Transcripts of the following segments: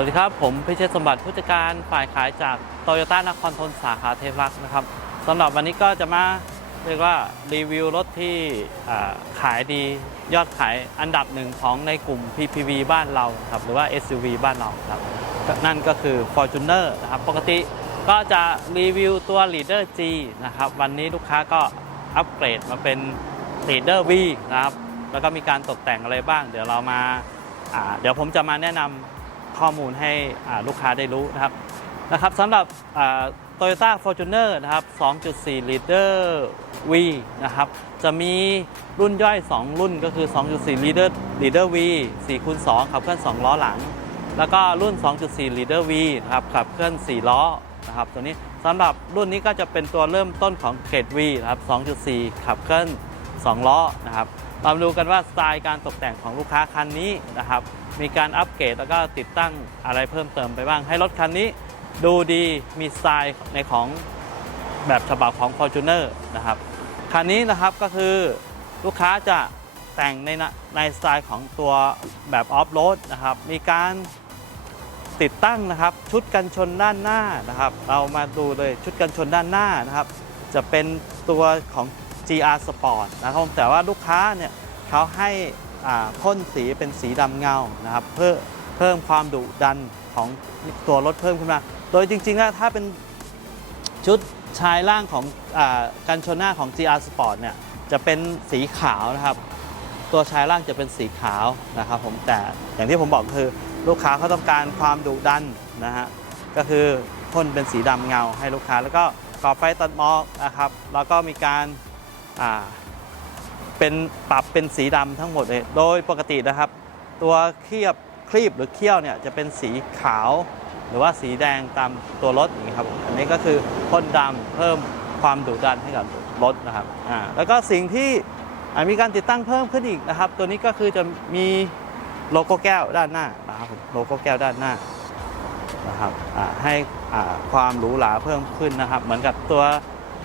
วัสดีครับ ผมพิเชษสมบัติผู้จัดการฝ่ายขายจากโตโยต้านครทนสาขาเทพรักษ์นะครับสำหรับวันนี้ก็จะมาเรียกว่ารีวิวรถที่ขายดียอดขายอันดับหนึ่งของในกลุ่ม PPV บ้านเราครับหรือว่า SUV บ้านเราครับนั่นก็คือ Fortuner นะครับปกติก็จะรีวิวตัว Leader G นะครับวันนี้ลูกค้าก็อัปเกรดมาเป็น Leader V นะครับแล้วก็มีการตกแต่งอะไรบ้าง เดี๋ยวเรามาเดี๋ยวผมจะมาแนะนำ ข้อมูลให้ลูกค้าได้รู้นะครับนะครับสำหรับโตโยต้าฟอร์จูเนอร์นะครับ 2.4 Leader V นะครับ จะมีรุ่นย่อย 2 รุ่นก็คือ 2.4 Leader Leader V 4คูณ2ขับเคลื่อน 2 ล้อหลัง แล้วก็รุ่น 2.4 Leader V นะครับขับเคลื่อน 4 ล้อนะครับตัวนี้สำหรับรุ่นนี้ก็จะเป็นตัวเริ่มต้นของเกรด V นะครับ 2.4 ขับเคลื่อน 2 ล้อนะครับ เรามาดูกันว่าสไตล์การตกแต่งของลูกค้าคันนี้นะครับ มีการอัปเกรดแล้วก็ติดตั้งอะไรเพิ่มเติมไปบ้าง ให้รถคันนี้ดูดีมีสไตล์ในของแบบฉบับของ Fortuner นะครับคันนี้นะครับก็คือลูกค้าจะแต่งในในสไตล์ของตัวแบบออฟโรดนะครับ มีการติดตั้งนะครับ ชุดกันชนด้านหน้านะครับ เรามาดูเลยชุดกันชนด้านหน้านะครับ จะเป็นตัวของ GR Sport นะครับแต่ว่าลูกค้าเนี่ยเขาให้พ่นสีเป็นสีดำเงานะครับเพื่อเพิ่มความดุดันของตัวรถเพิ่มขึ้นมา โดยจริงๆแล้วถ้าเป็นชุดชายล่างของอกันชนหน้าของ GR Sport เนี่ยจะเป็นสีขาวนะครับ ตัวชายล่างจะเป็นสีขาวนะครับผมแต่อย่างที่ผมบอกคือลูกค้าเขาต้องการความดุดันนะฮะก็คือพ่นเป็นสีดำเงาให้ลูกค้า แล้วก็กรอบไฟตัดหมอกนะครับแล้วก็มีการ เป็นปรับเป็นสีดำทั้งหมดเลย โดยปกตินะครับ ตัวเคลียบคลีบหรือเขี้ยวเนี่ยจะเป็นสีขาว หรือว่าสีแดงตามตัวรถอย่างนี้ครับ อันนี้ก็คือพ่นดำเพิ่มความดุดันให้กับรถนะครับอ่าแล้วก็สิ่งที่มีการติดตั้งเพิ่มขึ้นอีกนะครับ ตัวนี้ก็คือจะมีโลโก้แก้วด้านหน้านะครับโลโก้แก้วด้านหน้านะครับอ่าให้อ่าความหรูหราเพิ่มขึ้นนะครับ เหมือนกับตัว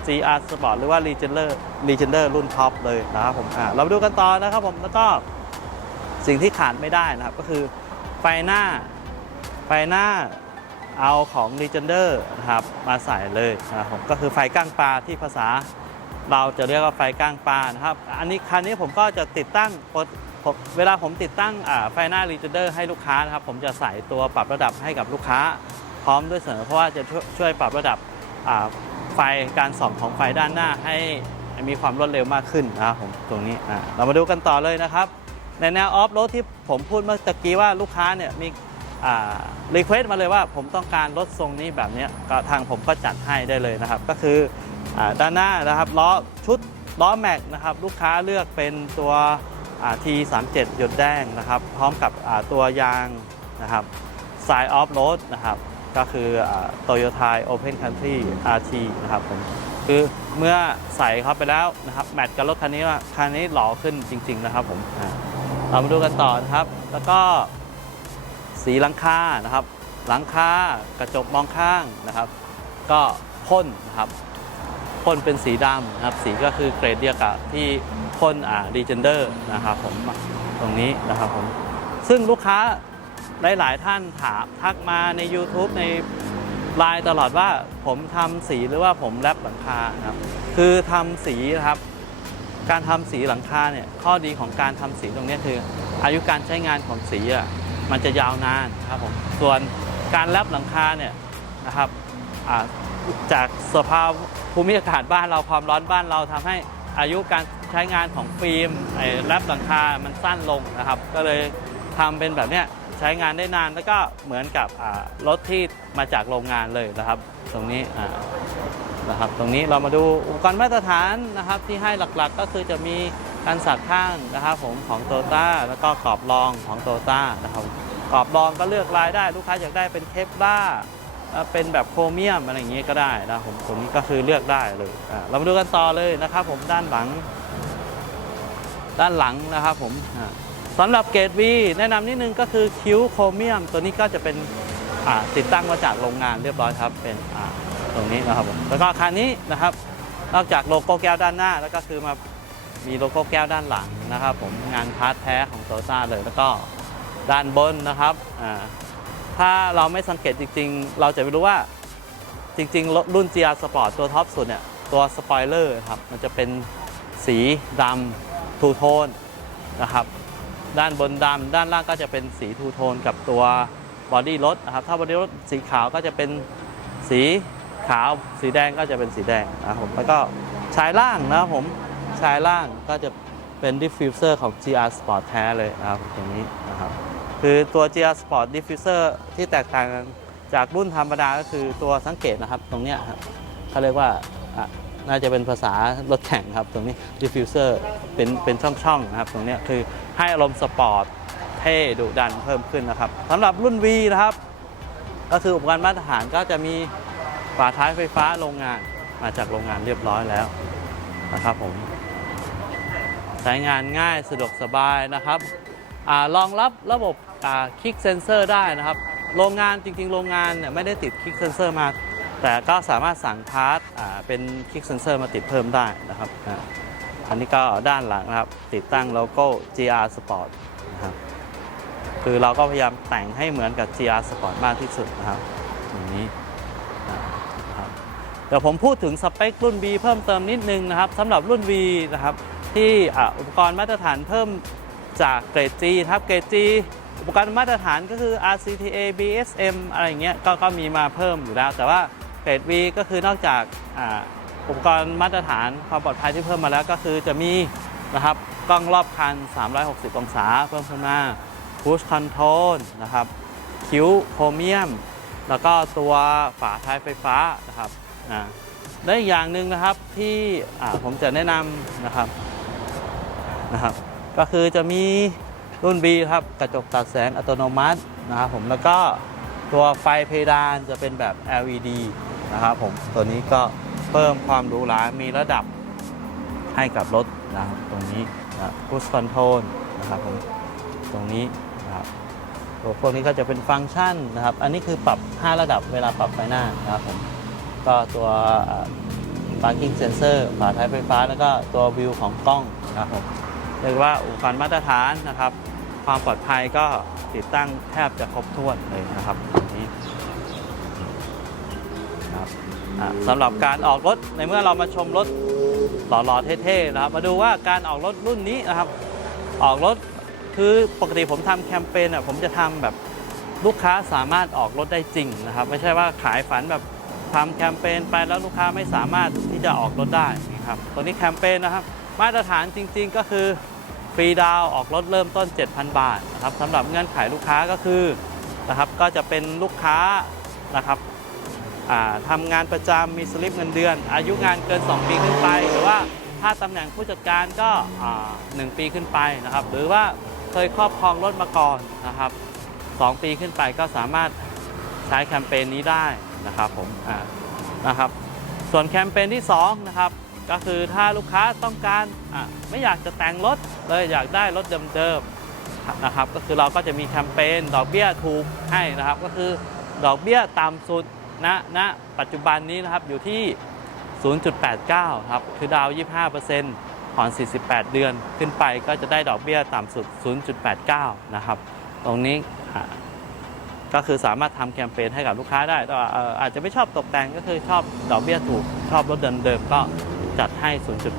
GR Sport หรือว่า Legender Legender รุ่นท็อปเลยนะครับผมอ่าเรามาดูกันต่อนะครับผมแล้วก็สิ่งที่ขาดไม่ได้นะครับ ก็คือไฟหน้าไฟหน้าเอาของ Legender นะครับมาใส่เลยนะครับผมก็คือไฟก้างปลาที่ภาษาเราจะเรียกว่าไฟก้างปลานะครับ อันนี้คันนี้ผมก็จะติดตั้งเวลาผมติดตั้งไฟหน้า Legender ให้ลูกค้านะครับ ผมจะใส่ตัวปรับระดับให้กับลูกค้าพร้อมด้วยเสนอเพราะว่าจะช่วยปรับระดับ ไฟการส่องของไฟด้านหน้าให้มีความรวดเร็วมากขึ้นนะครับผมตรงนี้อ่าเรามาดูกันต่อเลยนะครับ ในแนวออฟโรดที่ผมพูดเมื่อตะกี้ว่าลูกค้าเนี่ยมีรีเควสต์มาเลยว่าผมต้องการรถทรงนี้แบบนี้ก็ทางผมก็จัดให้ได้เลยนะครับ ก็คืออด้านหน้านะครับล้อชุดล้อแม็กนะครับลูกค้าเลือกเป็นตัวที37 หยดแดงนะครับ พร้อมกับตัวยางนะครับสายออฟโรดนะครับ ก็คือโตโยต้าโอเพนคันทรี RT นะครับผมคือเมื่อใส่เข้าไปแล้วนะครับแมทกับรถคันนี้ว่าคันนี้หล่อขึ้นจริง ๆ นะครับผมอ่าเรามาดูกันต่อนะครับ แล้วก็สีหลังคานะครับ หลังคากระจกมองข้างนะครับ ก็พ่นนะครับพ่นเป็นสีดำนะครับ สีก็คือเกรดเดียวกับที่พ่นอ่าดีเจนเดอร์นะครับผมตรงนี้นะครับผมซึ่งลูกค้า หลาย ๆ ท่านถามทักมาใน YouTube ในไลน์ตลอดว่าผมทำสีหรือว่าผมแรปหลังคาครับ คือทำสีนะครับ การทำสีหลังคาเนี่ยข้อดีของการทำสีตรงนี้คือ อายุการใช้งานของสีอะมันจะยาวนานครับผมส่วนการแลบหลังคาเนี่ยนะครับจากสภาพภูมิอากาศบ้านเราความร้อนบ้านเราทำให้อายุการใช้งานของฟิล์มไอ้แลบหลังคา มันสั้นลงนะครับ ก็เลยทำเป็นแบบเนี้ย ใช้งานได้นานแล้วก็เหมือนกับรถที่มาจากโรงงานเลยนะครับ ตรงนี้นะครับ ตรงนี้เรามาดูอุปกรณ์มาตรฐานนะครับ ที่ให้หลักๆก็คือจะมีการสักข้างนะครับผมของโตต้าแล้วก็กรอบรองของโตต้านะครับกรอบรองก็เลือกลายได้ลูกค้าอยากได้เป็นเคปล่าเป็นแบบโครเมียมอะไรอย่างงี้ก็ได้นะครับผมตรงนี้ก็คือเลือกได้เลยเรามาดูกันต่อเลยนะครับ ผมด้านหลัง ด้านหลังนะครับผมอ่า สำหรับเกรด V แนะนำนิดนึงก็คือคิ้วโครเมียม ตัวนี้ก็จะเป็นติดตั้งมาจากโรงงานเรียบร้อยครับ เป็นตรงนี้นะครับผมแล้วก็คันนี้นะครับ นอกจากโลโก้แก้วด้านหน้า แล้วก็คือมามีโลโก้แก้วด้านหลังนะครับผมงานพาร์ทแท้ของโตต้าเลยแล้วก็ด้านบนนะครับถ้าเราไม่สังเกตจริง ๆ เราจะไม่รู้ว่าจริงๆรถรุ่น GR Sport ตัวท็อปสุดเนี่ยตัวสปอยเลอร์ครับมันจะเป็นสีดำทูโทนนะครับ ด้านบนดำด้านล่างก็จะเป็นสีทูโทนกับตัวบอดี้รถนะครับถ้าบอดี้รถสีขาวก็จะเป็นสีขาว สีแดงก็จะเป็นสีแดงนะครับผมแล้วก็ชายล่างนะครับผมชายล่างก็จะเป็นดิฟฟิวเซอร์ของ GR Sport แท้เลยนะครับตรงนี้นะครับคือตัว GR Sport Diffuser ที่แตกต่างจากรุ่นธรรมดาก็คือตัวสังเกตนะครับตรงเนี้ยครับเขาเรียกว่า น่าจะเป็นภาษารถแข่งครับ ตรงนี้ Diffuser เป็นเป็นช่องๆนะครับ ตรงนี้คือให้อารมณ์สปอร์ตเท่ดุดันเพิ่มขึ้นนะครับสำหรับรุ่น V นะครับ ก็คืออุปกรณ์มาตรฐานก็จะมีฝาท้ายไฟฟ้าโรงงานมาจากโรงงานเรียบร้อยแล้วนะครับผมใช้งานง่ายสะดวกสบายนะครับอรองรับระบบคลิกเซนเซอร์ได้นะครับ โรงงานจริงๆ โรงงานเนี่ยไม่ได้ติดคลิกเซนเซอร์มา แต่ก็สามารถสั่งพาร์ทเป็นคลิกเซนเซอร์มาติดเพิ่มได้นะครับ อันนี้ก็ด้านหลังนะครับ ติดตั้งโลโก้ GR Sport นะครับคือเราก็พยายามแต่งให้เหมือนกับ GR Sport มากที่สุดนะครับอย่างนี้เดี๋ยวผมพูดถึงสเปครุ่น V เพิ่มเติมนิดนึงนะครับสำหรับรุ่น V นะครับที่อุปกรณ์มาตรฐานเพิ่มจากเกรด G ครับเกรด G อุปกรณ์มาตรฐานก็คือ RCTA BSM อะไรเงี้ยก็ก็มีมาเพิ่มอยู่แล้ว แต่ว่า เกรด V ก็คือนอกจากอุปกรณ์มาตรฐานความปลอดภัยที่เพิ่มมาแล้วก็คือจะมีนะครับกล้องรอบคัน 360 องศาเพิ่มขึ้นมา Push Control นะครับคิ้วโครเมียม แล้วก็ตัวฝาท้ายไฟฟ้านะครับอ่าและอีกอย่างหนึ่งนะครับที่ผมจะแนะนำนะครับนะครับ ก็คือจะมีรุ่น B ครับกระจกตัดแสงอัตโนมัตินะครับผมแล้วก็ตัวไฟเพดานจะเป็นแบบ LED นะครับผมตัวนี้ก็เพิ่มความหรูหรามีระดับให้กับรถนะครับตรงนี้นะพุชคอนโทรลนะครับผมตรงนี้นะครับตัวพวกนี้ก็จะเป็นฟังก์ชันนะครับ อันนี้คือปรับ 5 ระดับเวลาปรับไฟหน้านะครับผมก็ตัว parking sensor ฝาท้ายไฟฟ้า แล้วก็ตัววิวของกล้องนะครับผมเรียกว่าอุปกรณ์มาตรฐานนะครับ ความปลอดภัยก็ติดตั้งแทบจะครบถ้วนเลยนะครับ สำหรับการออกรถในเมื่อเรามาชมรถหล่อๆเท่ๆนะครับ มาดูว่าการออกรถรุ่นนี้นะครับ ออกรถคือปกติผมทำแคมเปญอะผมจะทำแบบลูกค้าสามารถออกรถได้จริงนะครับ ไม่ใช่ว่าขายฝันแบบทำแคมเปญไปแล้วลูกค้าไม่สามารถที่จะออกรถได้นะครับตัวนี้แคมเปญนะครับ มาตรฐานจริงๆก็คือฟรีดาวออกรถเริ่มต้น 7,000 บาทนะครับสำหรับเงื่อนไขลูกค้าก็คือนะครับก็จะเป็นลูกค้านะครับ ทำงานประจำมีสลิปเงินเดือน อายุงานเกิน 2 ปีขึ้นไป หรือว่าถ้าตำแหน่งผู้จัดการก็หนึ่งปีขึ้นไปนะครับหรือว่าเคยครอบครองรถมาก่อนนะครับสองปีขึ้นไปก็สามารถใช้แคมเปญนี้ได้นะครับผมนะครับส่วนแคมเปญที่2นะครับก็คือถ้าลูกค้าต้องการไม่อยากจะแต่งรถเลยอยากได้รถเดิมๆนะครับก็คือเราก็จะมีแคมเปญดอกเบี้ยถูกให้นะครับ ก็คือดอกเบี้ยต่ำสุด ณณปัจจุบันนี้นะครับอยู่ที่ 0.89 ครับ คือดาว 25%ผ่อน 48 เดือนขึ้นไปก็จะได้ดอกเบี้ยต่ำสุด 0.89 นะครับ ตรงนี้ก็คือสามารถทำแคมเปญให้กับลูกค้าได้แต่ว่าอาจจะไม่ชอบตกแต่งก็คือชอบดอกเบี้ยถูก ชอบรถเดิมๆก็จัดให้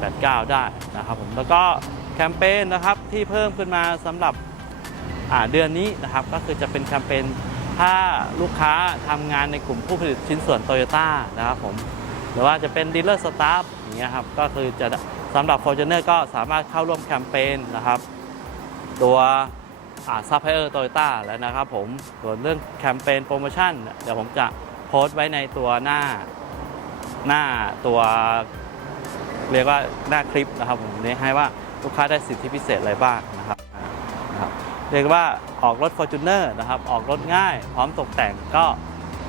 0.89 ได้นะครับผมแล้วก็แคมเปญนะครับที่เพิ่มขึ้นมาสำหรับเดือนนี้นะครับ ก็คือจะเป็นแคมเปญ ถ้าลูกค้าทำงานในกลุ่มผู้ผลิตชิ้นส่วนโตโยต้านะครับผมหรือว่าจะเป็นดีลเลอร์สตาฟอย่างเงี้ยครับก็คือจะสำหรับ f o r t u n e r ก็สามารถเข้าร่วมแคมเปญนะครับ ตัวซัพพลายเออร์โตโยต้าแล้วนะครับผมส่วนเรื่องแคมเปญโปรโมชั่นเดี๋ยวผมจะโพสต์ไว้ในตัวหน้าหน้าตัวเรียกว่าหน้าคลิปนะครับผมนี้ให้ว่าลูกค้าได้สิทธิพิเศษอะไรบ้างนะครับ เรียกว่าออกรถ f o r t u n e r นะครับ ออกรถง่าย พร้อมตกแต่งก็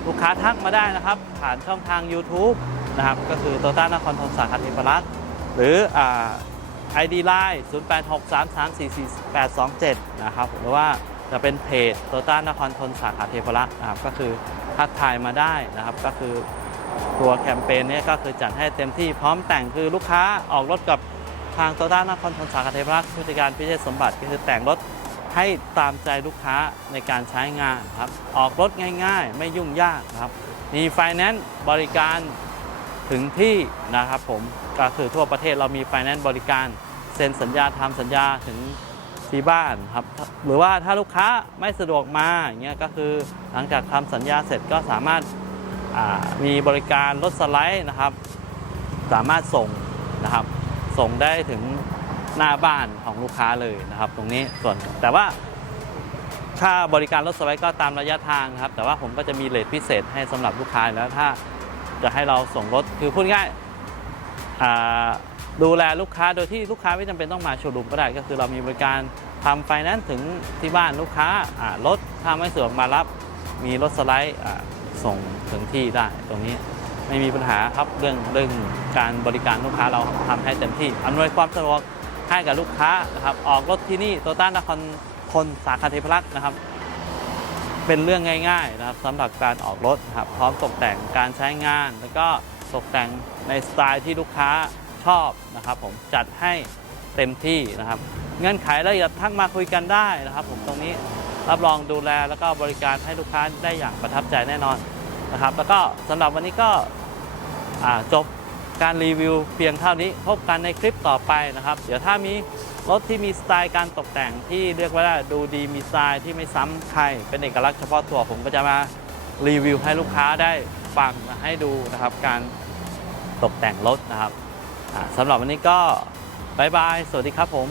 ลูกค้าทักมาได้นะครับ ผ่านช่องทาง YouTube นะครับ ก็คือโตต้านครทนสาขาเทพรักษ์หรืออ่า ID Line 0863344827นะครับหรือว่าจะเป็นเพจโตต้านครทนสาขาเทพรักษ์นะครับก็คือทักทายมาได้นะครับ ก็คือตัวแคมเปญเนี้ก็คือจัดให้เต็มที่พร้อมแต่งคือลูกค้าออกรถกับทางโตต้านครทนสาขาเทพรักษ์ผู้จัดการพิเชษสมบัติก็คือแต่งรถ ให้ตามใจลูกค้าในการใช้งานครับ ออกรถง่ายๆ ไม่ยุ่งยากครับ มีไฟแนนซ์บริการถึงที่นะครับผมก็คือทั่วประเทศเรามีไฟแนนซ์บริการ เซ็นสัญญาทำสัญญาถึงที่บ้านครับ หรือว่าถ้าลูกค้าไม่สะดวกมาอย่างเงี้ยก็คือหลังจากทำสัญญาเสร็จก็สามารถมีบริการรถสไลด์นะครับ สามารถส่งนะครับส่งได้ถึง หน้าบ้านของลูกค้าเลยนะครับ ตรงนี้ส่วนแต่ว่าค่าบริการรถสไลด์ก็ตามระยะทางนะครับ แต่ว่าผมก็จะมีเลทพิเศษให้สำหรับลูกค้าแล้วถ้าจะให้เราส่งรถคือพูดง่ายดูแลลูกค้าโดยที่ลูกค้าไม่จำเป็นต้องมาโชว์รูมก็ได้ ก็คือเรามีบริการทำไฟแนนซ์ถึงที่บ้านลูกค้ารถถ้าไม่สะดวกมารับ มีรถสไลด์ส่งถึงที่ได้ตรงนี้ไม่มีปัญหาครับเรื่องเรื่องการบริการลูกค้าเราทำให้เต็มที่อำนวยความสะดวก ให้กับลูกค้านะครับออกรถที่นี่โตต้านครทนสาขาเทพรักษ์นะครับ เป็นเรื่องง่ายๆนะครับสำหรับการออกรถนะครับพร้อมตกแต่งการใช้งาน แล้วก็ตกแต่งในสไตล์ที่ลูกค้าชอบนะครับผมจัดให้เต็มที่นะครับ เงื่อนไขละเอียดทักมาคุยกันได้นะครับ ผมตรงนี้รับรองดูแลแล้วก็บริการให้ลูกค้าได้อย่างประทับใจแน่นอนนะครับ แล้วก็สำหรับวันนี้ก็จบ การรีวิวเพียงเท่านี้พบกันในคลิปต่อไปนะครับ เดี๋ยวถ้ามีรถที่มีสไตล์การตกแต่งที่เรียกว่าดูดีมีสไตล์ที่ไม่ซ้ำใคร เป็นเอกลักษณ์เฉพาะตัวผมก็จะมารีวิวให้ลูกค้าได้ฟังนะให้ดูนะครับ การตกแต่งรถนะครับสำหรับวันนี้ก็บายบาย สวัสดีครับผม